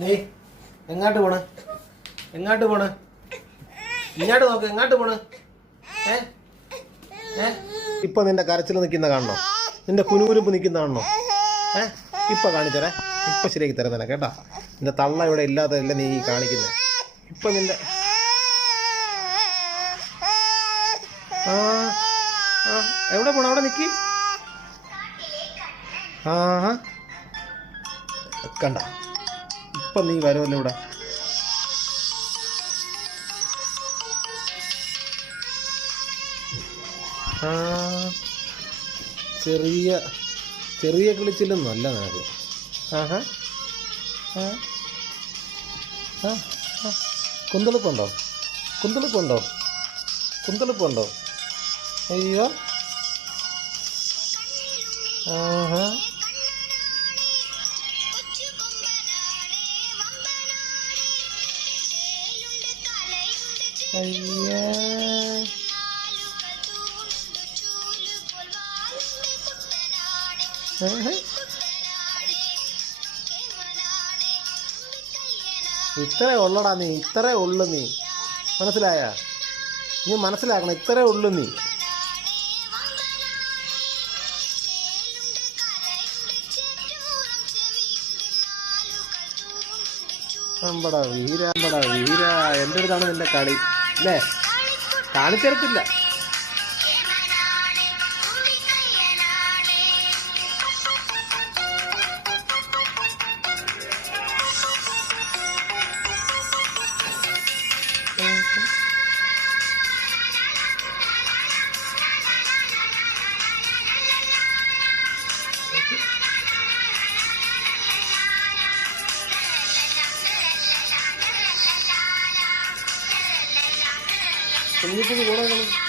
നീ എങ്ങാട്ട് പോണ്? എങ്ങാട്ട് പോണ്? ഇങ്ങോട്ട് നോക്ക് എങ്ങാട്ട് പോണ്? ഏ? ഇപ്പൊ നിന്റെ കരച്ചിൽ നിൽക്കുന്ന കാണണോ? നിന്റെ കുനുകുരുമ്പ് നിൽക്കുന്ന കാണണോ? ഏ? ഇപ്പൊ കാണിച്ചരേ ഇപ്പൊ ശരിയാക്കി തരാം തന്നെ കേട്ടാ. നിന്റെ തള്ള ഇവിടെ ഇല്ലാത്തതല്ല നീ കാണിക്കുന്നത് ഇപ്പൊ നിന്റെ ആ എവിടെ പോണ? അവിടെ നിക്കി. ആ കണ്ട. ഇപ്പൊ നീ വരുമല്ലോ ഇവിടെ. ചെറിയ ചെറിയ നല്ല നിനക്ക് ആഹാ. കുന്തളിപ്പുണ്ടോ? കുന്തളിപ്പുണ്ടോ? കുന്തളിപ്പുണ്ടോ? അയ്യോ. ആഹാ. അയ്യാ. ഇത്രേ ഉള്ളടാ നീ ഇത്രേ ഉള്ളു നീ. മനസ്സിലായ? നീ മനസ്സിലാക്കണം ഇത്രേ ഉള്ളു നീ. അമ്പടാ വീര അമ്പടാ വീര. എന്റെ അടുത്താണ് നിന്റെ കളി. അല്ലേ കാണിച്ചെടുത്തില്ല 你不是我那个吗